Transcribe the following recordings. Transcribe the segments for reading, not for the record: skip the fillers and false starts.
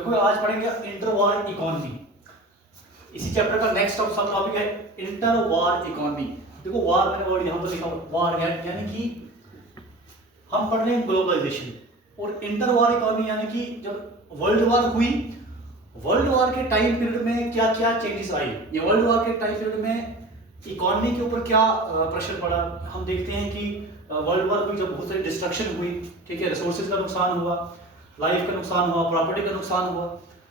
देखो आज पढ़ेंगे इंटर वॉर इकोनॉमी। इसी चैप्टर का नेक्स्ट सब टॉपिक है इंटर वॉर इकोनॉमी। देखो वॉर मैंने वर्ड यहां पर लिखा वॉर यानी कि हम पढ़ रहे हैं ग्लोबलाइजेशन, और इंटर वॉर इकोनॉमी यानी कि जब वर्ल्ड वॉर हुई, वर्ल्ड वॉर के टाइम पीरियड में क्या क्या चेंजेस आई, ये वर्ल्ड वॉर के टाइम पीरियड में इकोनॉमी के ऊपर क्या प्रेशर पड़ा। हम देखते हैं कि वर्ल्ड वॉर हुई जब बहुत सारी डिस्ट्रक्शन हुई, ठीक है, रिसोर्सेज का नुकसान हुआ, लाइफ का नुकसान हुआ, प्रॉपर्टी का नुकसान हुआ,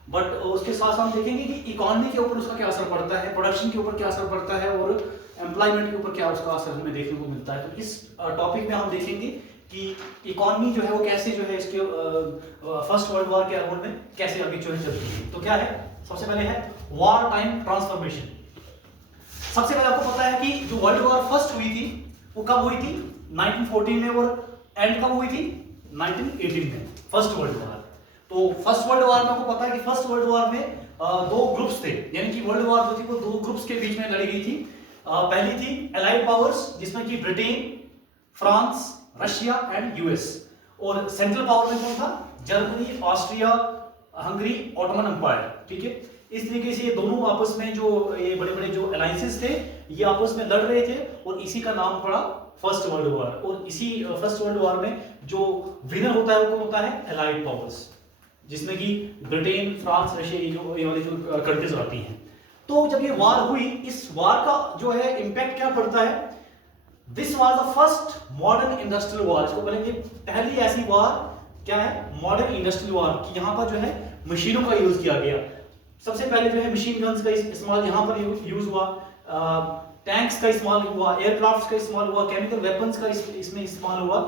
बट उसके साथ साथ हम देखेंगे कि इकोनॉमी के ऊपर उसका क्या असर पड़ता है, प्रोडक्शन के ऊपर क्या असर पड़ता है, और एम्प्लॉयमेंट के ऊपर क्या उसका असर हमें देखने को मिलता है। तो इस टॉपिक में हम देखेंगे कि इकोनॉमी जो है वो कैसे जो है इसके फर्स्ट वर्ल्ड वॉर के अराउंड में कैसे आगे जो है चलती है। तो क्या है, सबसे पहले है वॉर टाइम ट्रांसफॉर्मेशन। सबसे पहले आपको पता है कि जो वर्ल्ड वॉर फर्स्ट हुई थी वो कब हुई थी, 1914 में, और एंड कब हुई थी, 1918 में, फर्स्ट वर्ल्ड वॉर। तो फर्स्ट वर्ल्ड वॉर में आपको पता है कि फर्स्ट वर्ल्ड वॉर में दो ग्रुप्स थे, यानी कि वर्ल्ड वॉर जो थी वो दो ग्रुप्स के बीच में लड़ी गई थी। पहली थी एलाइड पावर्स जिसमें कि Britain, France, Russia and US, और सेंट्रल पावर में कौन था, Germany, Austria, Hungary, Ottoman empire. ठीक है, इस तरीके से ये दोनों आपस में जो ये बड़े बड़े जो अलायंसेस थे ये आपस में लड़ रहे थे, और इसी का नाम पड़ा फर्स्ट वर्ल्ड वॉर। और इसी फर्स्ट वर्ल्ड वॉर में जो विनर होता है वो कौन होता है, एलाइड पावर्स, जिसमें कि ब्रिटेन, फ्रांस, रशिया ये वाली जो कंट्रीज आती हैं। तो जब ये वार हुई, इस वार का जो है इंपैक्ट क्या पड़ता है, this was the first modern industrial war. इसको बोलेंगे पहली ऐसी वार क्या है, मॉडर्न इंडस्ट्रियल वॉर, कि यहाँ पर जो है मशीनों का यूज किया गया। सबसे पहले जो है मशीन गन्स का इस्तेमाल यहाँ पर यूज हुआ, टैंक्स का इस्तेमाल हुआ, एयरक्राफ्ट का इस्तेमाल हुआ, केमिकल वेपन्स का इसमें इस्तेमाल हुआ।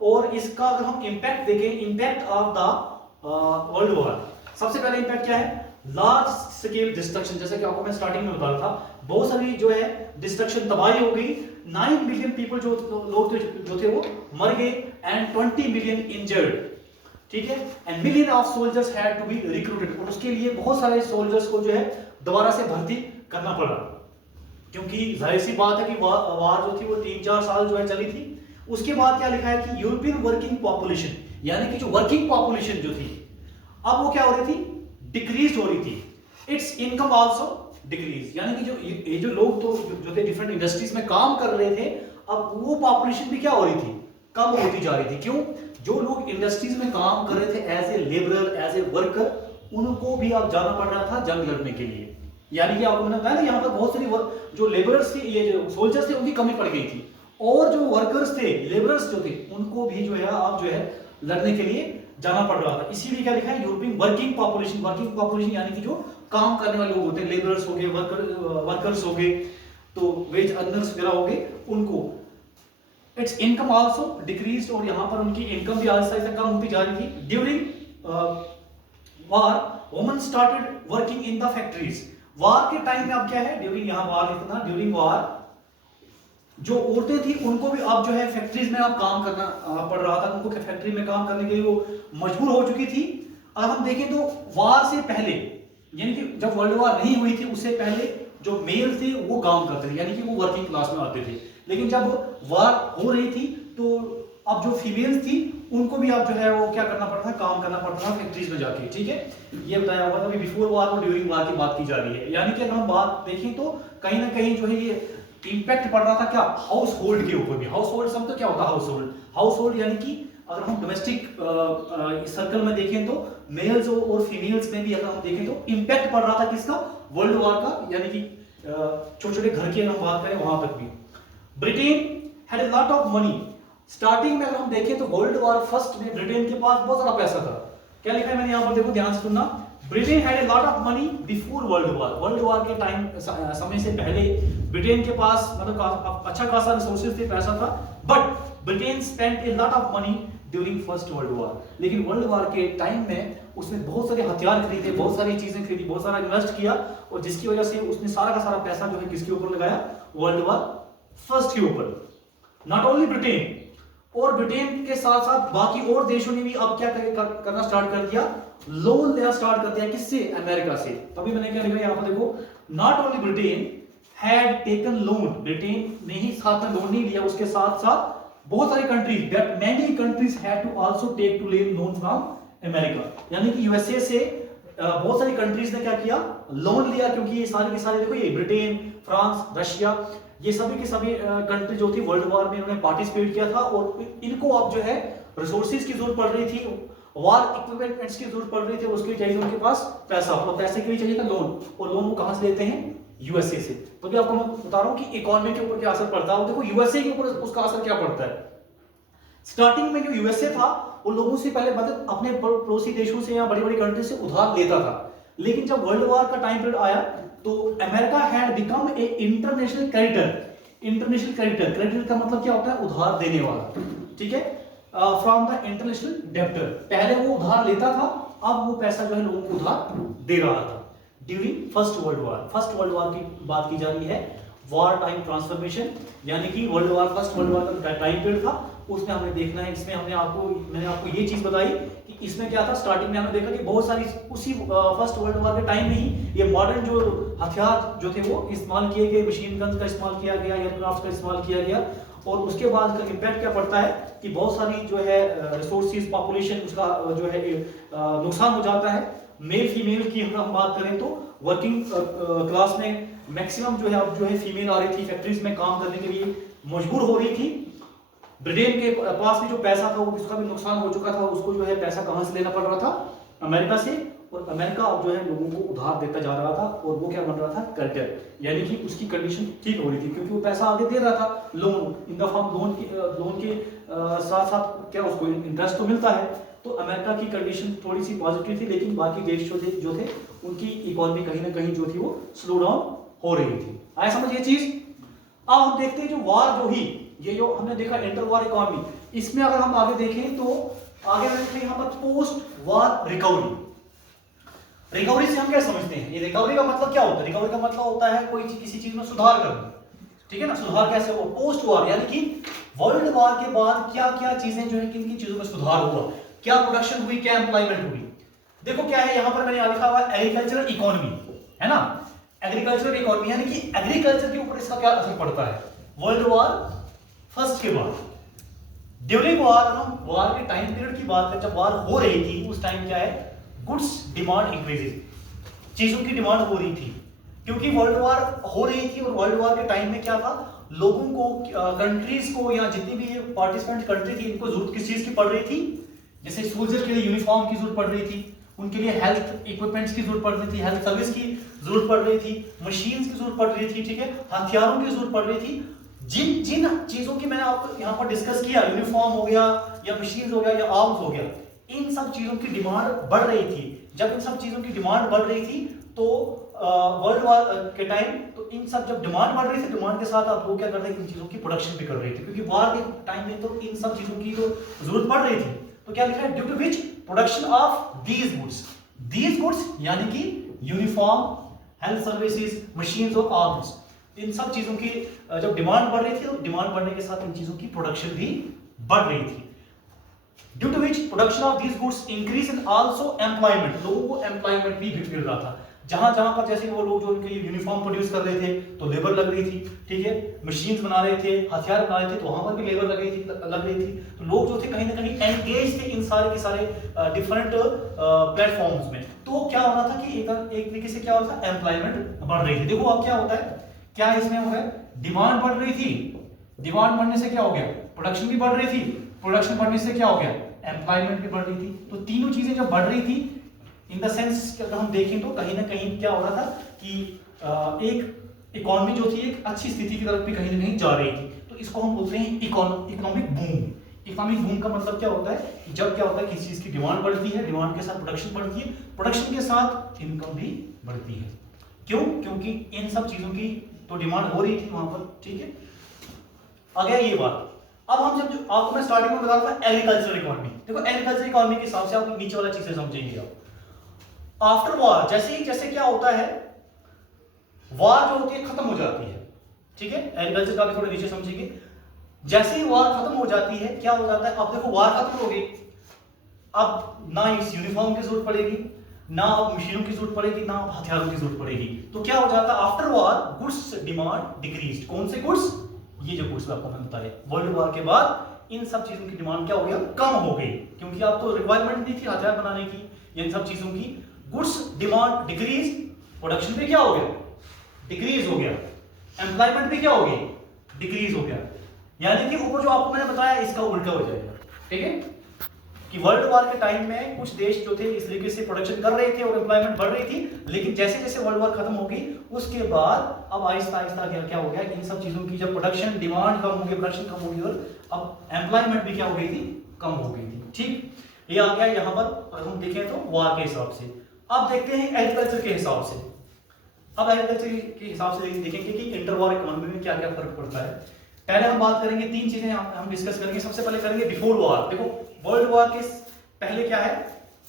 और इसका अगर हम इंपैक्ट देखें, impact of the world war, सबसे पहले इंपैक्ट क्या है, लार्ज स्केल डिस्ट्रक्शन। जैसे कि आपको मैं स्टार्टिंग में बता रहा था, बहुत सारी जो है डिस्ट्रक्शन, तबाही हो गई। 9 मिलियन पीपल जो लोग जो थे वो मर गए, एंड 20 मिलियन इंजर्ड। ठीक है, and million of soldiers had to be recruited, और उसके लिए बहुत सारे सोल्जर्स को जो है दोबारा से भर्ती करना पड़ा, क्योंकि जाहिर सी बात है कि वार जो थी वो 3-4 साल जो है चली थी। उसके बाद क्या लिखा है कि यूरोपियन वर्किंग पॉपुलेशन, यानी कि जो वर्किंग पॉपुलेशन जो थी अब वो क्या हो रही थी, डिक्रीज हो रही थी। इट्स इनकम आल्सो डिक्रीज, यानी कि ये जो लोग तो जो थे डिफरेंट इंडस्ट्रीज में काम कर रहे थे, अब वो पॉपुलेशन भी क्या हो रही थी, कम होती जा रही थी। क्यों, जो लोग इंडस्ट्रीज में काम कर रहे थे as a labourer, as a worker, उनको भी अब जाना पड़ रहा था जंग लड़ने के लिए। यानी कि आपको मैंने बताया ना, यहाँ पर बहुत सारी जो लेबरर्स थे, ये जो सोल्जर्स थे, उनकी कमी पड़ गई थी, और जो वर्कर्स थे, लेबरर्स जो थे, उनको भी जो है अब जो है लड़ने के लिए जाना पड़ रहा था। इसीलिए क्या लिखा है, European working population. Working population यानी कि जो काम करने वाले लोग होते हैं, लेबरर्स हो गए, वर्कर्स हो गए, तो वेज अर्नर्स वगैरह हो गए, उनको इट्स इनकम आल्सो डिक्रीज, और यहाँ पर उनकी इनकम भी आहिस्ता आहिस्ता कम होती जा रही थी। During war women started working in the factories. War के टाइम में अब क्या है, ड्यूरिंग, यहाँ वार लिखना, ड्यूरिंग वार जो औरतें थी उनको भी अब जो है फैक्ट्रीज में अब काम करना पड़ रहा था, उनको फैक्ट्री में काम करने के लिए वो मजबूर हो चुकी थी। अगर हम देखें तो वार से पहले, यानी कि जब वर्ल्ड वार नहीं हुई थी उससे पहले जो मेल थे वो काम करते थे, यानी कि वो वर्किंग क्लास में आते थे। लेकिन जब वार हो रही थी तो अब जो फीमेल्स थी उनको भी अब जो है वो क्या करना पड़ता था, काम करना पड़ता था फैक्ट्रीज में जाके। ठीक है, ये बताया हुआ था, बिफोर वार और ड्यूरिंग वार की बात की जा रही है। यानी कि अगर हम बात देखें तो कहीं ना कहीं जो है ये इंपैक्ट पड़ रहा था क्या, हाउस होल्ड के ऊपर भी। हाउस होल्ड शब्द क्या होता है, हाउस होल्ड, हाउस होल्ड यानी कि अगर हम डोमेस्टिक सर्कल में देखें तो मेल्स और फीमेल्स में भी अगर हम देखें तो इंपैक्ट पड़ रहा था किसका, वर्ल्ड वॉर का, यानी कि छोटे छोटे घर की हम बात करें वहां तक भी। Britain had a lot of money. Starting में अगर हम देखें तो वर्ल्ड वॉर फर्स्ट में ब्रिटेन के पास बहुत सारा पैसा था। क्या लिखा है मैंने यहाँ पर, देखो ध्यान से सुनना, Britain had a lot of money before world war. World war के टाइम समय से पहले ब्रिटेन के पास मतलब अच्छा खासा रिसोर्सेज थे, पैसा था, but Britain spent a lot of money during first world war. लेकिन वर्ल्ड वॉर के टाइम में उसने बहुत सारे हथियार खरीदे, बहुत सारी चीजें खरीदी, बहुत सारा इन्वेस्ट किया, और जिसकी वजह से उसने सारा का सारा पैसा जो है किसके ऊपर लगाया, वर्ल्ड वॉर फर्स्ट के ऊपर। नॉट ओनली ब्रिटेन, और ब्रिटेन के साथ साथ बाकी और देशों ने भी अब क्या करना स्टार्ट कर दिया, लोन लेना स्टार्ट कर दिया। किससे, अमेरिका से। तभी मैंने क्या लिखा यहाँ पर देखो, not only Britain had taken loan, Britain ने ही साथ में लोन नहीं लिया, उसके साथ साथ बहुत सारी countries, that many countries had to also take to loan from America, यानी कि यूएसए से बहुत सारी कंट्रीज ने क्या किया, लोन लिया, क्योंकि ये सारे के सारे देखो, ये ब्रिटेन, फ्रांस, रशिया, ये सभी के सभी कंट्री जो थी वर्ल्ड वॉर में इन्होंने पार्टिसिपेट किया था, और इनको अब जो है रिसोर्सेज की जरूरत पड़ रही थी, वॉर इक्विपमेंट्स की जरूरत पड़ रही थी, उसके लिए चाहिए उनके पास पैसा, और पैसे के लिए चाहिए था लोन, और लोन वो कहां से लेते हैं, यूएसए से। तो भी आपको मैं बता रहा हूं कि इकोनॉमी के ऊपर क्या असर पड़ता है। देखो यूएसए के ऊपर उसका असर क्या पड़ता है। स्टार्टिंग में जो यूएसए था वो लोगों से पहले मतलब अपने पड़ोसी देशों से या बड़ी बड़ी कंट्री से उधार लेता था, लेकिन जब वर्ल्ड वॉर का टाइम पीरियड आया तो America had become a international creditor. International creditor, creditor का मतलब क्या होता है, उधार देने वाला, ठीक है, फ्रॉम द इंटरनेशनल डेब्टर। पहले वो उधार लेता था, अब वो पैसा जो है लोगों को उधार दे रहा था। During first world war, first world war की बात की जा रही है, वॉर टाइम ट्रांसफॉर्मेशन, यानी कि world war, first world war का टाइम पीरियड था, उसमें हमने देखना है। इसमें मैंने आपको ये चीज बताई कि इसमें क्या था, स्टार्टिंग में हमने देखा कि बहुत सारी उसी फर्स्ट वर्ल्ड वॉर के टाइम में ही ये मॉडर्न जो हथियार जो थे वो इस्तेमाल किए गए, मशीन गन्स का इस्तेमाल किया गया, एयरक्राफ्ट का इस्तेमाल किया गया, और उसके बाद का इम्पैक्ट क्या पड़ता है कि बहुत सारी जो है रिसोर्सेज, पॉपुलेशन, उसका जो है नुकसान हो जाता है। मेल फीमेल की हम बात करें तो वर्किंग क्लास में मैक्सिमम जो है अब जो है फीमेल आ रही थी, फैक्ट्रीज में काम करने के लिए मजबूर हो रही थी। ब्रिटेन के पास में जो पैसा था वो उसका भी नुकसान हो चुका था, उसको जो है पैसा कहां से लेना पड़ रहा था, अमेरिका से, और अमेरिका अब जो है लोगों को उधार देता जा रहा था, और वो क्या बन रहा था, क्रेडिटर, यानी कि उसकी कंडीशन ठीक हो रही थी, क्योंकि वो पैसा आगे दे रहा था, loan in the form, loan के साथ साथ क्या उसको इंटरेस्ट तो मिलता है। तो अमेरिका की कंडीशन थोड़ी सी पॉजिटिव थी, लेकिन बाकी देश जो थे उनकी इकोनॉमी कहीं ना कहीं जो थी वो स्लो डाउन हो रही थी। आया समझ ये चीज। अब हम देखते हैं जो वॉर जो ही, ये जो हमने देखा इंटर वॉर इकोनॉमी, इसमें अगर हम आगे देखें तो आगे देखते हैं यहाँ पर पोस्ट वॉर रिकवरी। रिकवरी से हम क्या समझते हैं, ये रिकवरी का मतलब क्या होता है, रिकवरी का मतलब होता है कोई किसी चीज में सुधार करना, ठीक है ना। सुधार कैसे हो, पोस्ट वॉर, यानी कि वर्ल्ड वॉर के बाद क्या क्या चीजें जो है, किन किन चीजों में सुधार हुआ, क्या प्रोडक्शन हुई, क्या एम्प्लॉयमेंट हुई। देखो क्या है यहाँ पर मैंने लिखा हुआ एग्रीकल्चरल इकोनॉमी, है ना, एग्रीकल्चरल इकोनॉमी, यानी कि एग्रीकल्चर के ऊपर इसका क्या असर पड़ता है वर्ल्ड वॉर फर्स्ट के बाद। ड्यूरिंग वॉर, हम वॉर के टाइम पीरियड की बात करें, जब वॉर हो रही थी उस टाइम क्या है, गुड्स डिमांड इंक्रीजेस, चीजों की डिमांड हो रही थी, क्योंकि वर्ल्ड वॉर हो रही थी, और वर्ल्ड वॉर के टाइम में क्या था, लोगों को, कंट्रीज को, या जितनी भी पार्टिसिपेंट कंट्री थी, इनको जरूरत किस चीज की पड़ रही थी, जैसे सोल्जर के लिए यूनिफॉर्म की जरूरत पड़ रही थी, उनके लिए हेल्थ इक्विपमेंट्स की जरूरत पड़ रही थी, हेल्थ सर्विस की जरूरत पड़ रही थी, मशीन्स की जरूरत पड़ रही थी, ठीक है, हथियारों की जरूरत पड़ रही थी। जिन जिन चीजों की मैंने आपको यहाँ पर डिस्कस किया, यूनिफॉर्म हो गया, या मशीन्स हो गया, या आर्म्स हो गया, इन सब चीजों की डिमांड बढ़ रही थी। जब इन सब चीजों की डिमांड बढ़ रही थी तो वर्ल्ड वॉर के टाइम, तो इन सब जब डिमांड बढ़ रही थी, डिमांड के साथ आप लोग क्या कर रहे थे, इन चीजों की प्रोडक्शन भी कर रहे थे, क्योंकि वॉर के टाइम में तो इन सब चीजों की तो जरूरत पड़ रही थी। तो क्या लिखा है, due to which production of these goods, यानी कि यूनिफॉर्म, हेल्थ सर्विसेज, मशीन्स और आर्म्स, इन सब चीजों की जब डिमांड बढ़ रही थी, तो डिमांड बढ़ने के साथ इन चीजों की प्रोडक्शन भी बढ़ रही थी। Due to which production of these goods increase in also employment, लोगों को एम्प्लॉयमेंट भी मिल रहा था। जहां जहां पर जैसे वो लोग जो उनके लिए यूनिफॉर्म प्रोड्यूस कर रहे थे तो लेबर लग रही थी, ठीक है, मशीन्स बना रहे थे, हथियार बना रहे थे, तो वहां पर भी लेबर लग रही थी। तो लोग जो थे कहीं ना कहीं एंगेज थे इन सारे के सारे डिफरेंट प्लेटफॉर्म्स में। तो क्या हो रहा था कि एक तरीके से क्या हो रहा था, एम्प्लॉयमेंट बढ़ रही थी। देखो अब क्या होता है, क्या इसमें हो गया, डिमांड बढ़ रही थी, डिमांड बढ़ने से क्या हो गया, प्रोडक्शन भी बढ़ रही थी, प्रोडक्शन बढ़ने से क्या हो गया, एम्प्लॉयमेंट भी बढ़ रही थी। तो तीनों चीजें जब बढ़ रही थी, इन द सेंस अगर हम देखें तो कहीं ना कहीं क्या हो रहा था कि एक इकोनॉमी जो थी एक अच्छी स्थिति की तरफ भी कहीं ना कहीं जा रही थी। तो इसको हम बोलते हैं इकोनॉमिक बूम। इकोनॉमिक बूम का मतलब क्या होता है, जब क्या होता है, किसी चीज की डिमांड बढ़ती है, डिमांड के साथ प्रोडक्शन बढ़ती है, प्रोडक्शन के साथ इनकम भी बढ़ती है। क्यों, क्योंकि इन सब चीजों की तो डिमांड हो रही थी वहां पर, ठीक है। आ गया ये बात। अब हम जब आपको मैं स्टार्टिंग में बता रहा था एग्रीकल्चर इकोनॉमी, देखो एग्रीकल्चर इकोनॉमी के हिसाब से आप नीचे वाला चीजें समझेंगे। आप आफ्टर वॉर जैसे क्या होता है, वॉर जो होती है खत्म हो जाती है, ठीक है, एग्रीकल्चर का भी थोड़ा नीचे समझेंगे। जैसे ही वॉर खत्म हो जाती है, क्या हो जाता है, अब देखो वॉर खत्म हो गई, अब ना इस यूनिफॉर्म की जरूरत पड़ेगी, ना मशीनों की जरूरत पड़ेगी, ना हथियारों की जरूरत पड़ेगी। तो क्या हो जाता है, after war goods demand decrease. कौन से गुड्स, ये जो गुड्स आपको मैं बता रहे, वर्ल्ड वॉर के बाद इन सब चीजों की डिमांड क्या हो गया, कम हो गई, क्योंकि अब तो रिक्वायरमेंट नहीं थी हथियार बनाने की, इन सब चीजों की। गुड्स डिमांड डिक्रीज, प्रोडक्शन पे क्या हो गया, डिक्रीज हो गया, एम्प्लॉयमेंट पे क्या हो गई, डिक्रीज हो गया। यानी कि ऊपर जो आपको मैंने बताया इसका उल्टा हो जाएगा, ठीक है, कि वर्ल्ड वॉर के टाइम में कुछ देश जो थे इस तरीके से प्रोडक्शन कर रहे थे और एम्प्लॉयमेंट बढ़ रही थी, लेकिन जैसे जैसे वर्ल्ड वॉर खत्म होगी उसके बाद अब आहिस्ता आहिस्ता क्या हो गया, इन सब चीजों की जब प्रोडक्शन डिमांड कम होगी, प्रोडक्शन कम होगी और अब एम्प्लॉयमेंट भी क्या हो गई थी, कम हो गई थी। ठीक, ये आ गया यहाँ पर। हम देखें तो वॉर के हिसाब से। अब देखते हैं एग्रीकल्चर के हिसाब से। अब एग्रीकल्चर के हिसाब से देखेंगे कि इंटर वॉर इकोनॉमी में क्या क्या फर्क पड़ता है। पहले हम बात करेंगे, तीन चीजें हम डिस्कस करेंगे। सबसे पहले करेंगे बिफोर वॉर। देखो वर्ल्ड वॉर के पहले क्या है,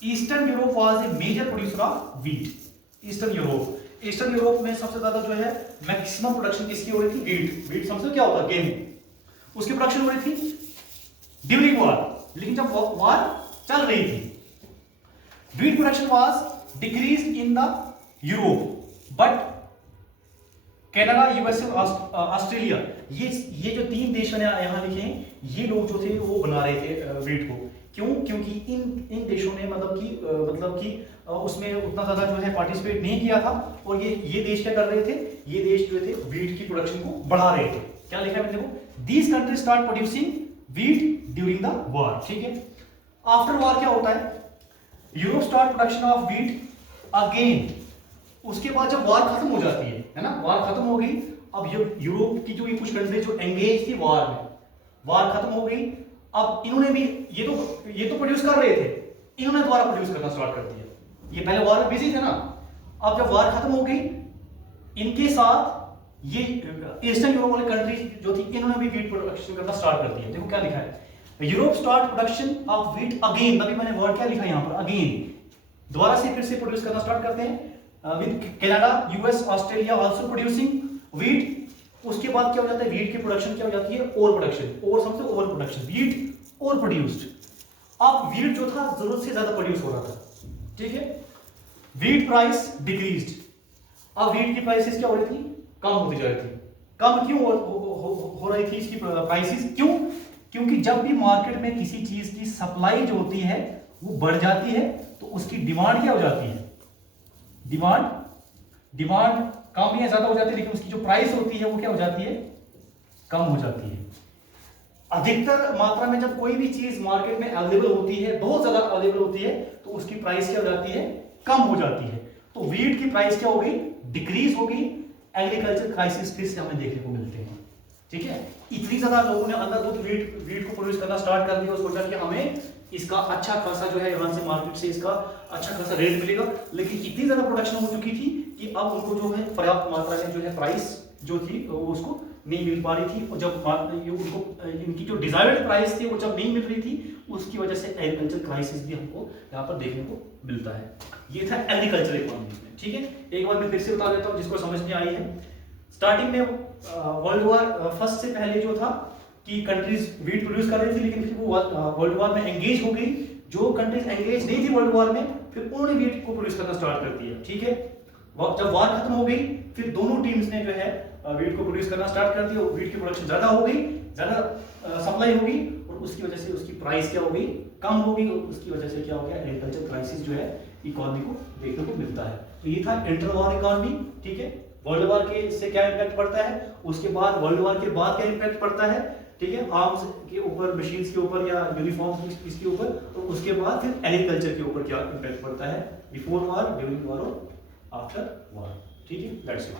eastern Europe was a major producer of wheat. Eastern Europe में सबसे ज्यादा जो है मैक्सिमम प्रोडक्शन किसकी हो रही थी, व्हीट समझो क्या होता है, गेहूं, उसकी प्रोडक्शन हो रही थी ड्यूरिंग वॉर। लेकिन जब वॉर चल रही थी, wheat production was decrease in the Europe, but Canada, USA, Australia, ये जो तीन देश मैंने यहाँ लिखे हैं, ये लोग जो थे वो बना रहे थे व्हीट को। क्यों? क्योंकि इन देशों ने मतलब कि उसमें उतना ज्यादा जो है पार्टिसिपेट नहीं किया था, और ये देश क्या कर रहे थे, ये देश जो थे व्हीट की प्रोडक्शन को बढ़ा रहे थे। क्या लिखा है देखो, these countries start producing wheat during the war. ठीक है, आफ्टर वॉर क्या होता है, Europe start production of wheat again. उसके बाद जब वॉर खत्म हो जाती है ना, वॉर खत्म हो गई, अब ये यूरोप की जो कुछ कंट्री जो एंगेज थी वॉर में, वॉर खत्म हो गई, अब इन्होंने भी ये तो प्रोड्यूस कर रहे थे, इन्होंने दोबारा प्रोड्यूस करना स्टार्ट कर दिया। ये पहले वॉर में बिजी थे ना, अब जब वॉर खत्म हो गई, इनके साथ ये ईस्टर्न यूरोप वाली कंट्री जो थी, इन्होंने भी व्हीट प्रोडक्शन करना स्टार्ट कर दिया। देखो क्या लिखा है, Europe start production of wheat again. तभी मैंने वर्ड क्या लिखा है यहाँ पर, अगेन, दोबारा से फिर से प्रोड्यूस करना स्टार्ट करते हैं। With Canada, US, Australia also producing wheat. उसके बाद क्या हो जाता है, व्हीट की प्रोडक्शन क्या हो जाती है, ओवर प्रोडक्शन, ओवर समझो over production, wheat over produced. अब व्हीट जो था जरूरत से ज्यादा प्रोड्यूस हो रहा था, ठीक है, व्हीट प्राइस डिक्रीज्ड। अब व्हीट की प्राइसेस क्या हो रही थी, कम होती जा रही थी। कम क्यों हो रही थी इसकी प्राइसेस, क्यों? क्योंकि जब भी मार्केट में किसी चीज की सप्लाई जो होती है वो बढ़ जाती है, तो उसकी डिमांड क्या हो जाती है, डिमांड कम या ज्यादा हो जाती है, लेकिन उसकी जो प्राइस होती है वो क्या हो जाती है, कम हो जाती है। अधिकतर मात्रा में जब कोई भी चीज मार्केट में अवेलेबल होती है, बहुत ज्यादा अवेलेबल होती है, तो उसकी प्राइस क्या हो जाती है, कम हो जाती है। तो व्हीट की प्राइस क्या हो गई, डिक्रीज हो गई। एग्रीकल्चर क्राइसिस फिर से हमें देखने को मिलते हैं। ठीक है, इतनी ज्यादा लोगों ने अंधाधुंध व्हीट को प्रोड्यूस करना स्टार्ट कर दिया और सोचा कि हमें इसका अच्छा खासा जो है यहाँ से मार्केट से इसका अच्छा खासा रेट मिलेगा, लेकिन इतनी ज्यादा प्रोडक्शन हो चुकी थी कि अब उनको जो है पर्याप्त मात्रा में जो है प्राइस जो थी वो उसको नहीं मिल पा रही थी, और जब उनको इनकी जो डिजायर्ड प्राइस थी वो जब नहीं मिल रही थी, उसकी वजह से एग्रीकल्चर क्राइसिस भी हमको यहाँ पर देखने को मिलता है। ये था एग्रीकल्चर इकोनॉमी में। ठीक है, एक बार मैं फिर से बता देता हूँ जिसको समझ में आई है। स्टार्टिंग में वर्ल्ड वॉर फर्स्ट से पहले जो था कि कंट्रीज व्हीट प्रोड्यूस कर रही थी, लेकिन फिर वो वर्ल्ड वॉर में एंगेज हो गई। जो कंट्रीज एंगेज नहीं थी वर्ल्ड वॉर में, फिर उन्होंने व्हीट को प्रोड्यूस करना स्टार्ट कर दिया। ठीक है, जब वॉर खत्म हो गई, फिर दोनों टीम्स ने जो है व्हीट को प्रोड्यूस करना स्टार्ट कर दिया। व्हीट की प्रोडक्शन ज्यादा हो गई, ज्यादा सप्लाई होगी, और उसकी वजह से उसकी प्राइस क्या हो गई, कम हो गई, और उसकी वजह से क्या हो गया, एग्रीकल्चर क्राइसिस जो है इकोनॉमी को देखने को मिलता है। तो ये था इंटर वॉर इकोनॉमी। ठीक है, वर्ल्ड वॉर के से क्या इम्पैक्ट पड़ता है, उसके बाद वर्ल्ड वॉर के बाद क्या इम्पैक्ट पड़ता है, ठीक है, आर्म्स के ऊपर, मशीन्स के ऊपर या यूनिफॉर्म इसके ऊपर, और उसके बाद फिर एग्रीकल्चर के ऊपर क्या इम्पैक्ट पड़ता है, बिफोर वॉर, ड्यूरिंग वॉर और आफ्टर वॉर। ठीक है, दैट्स इट।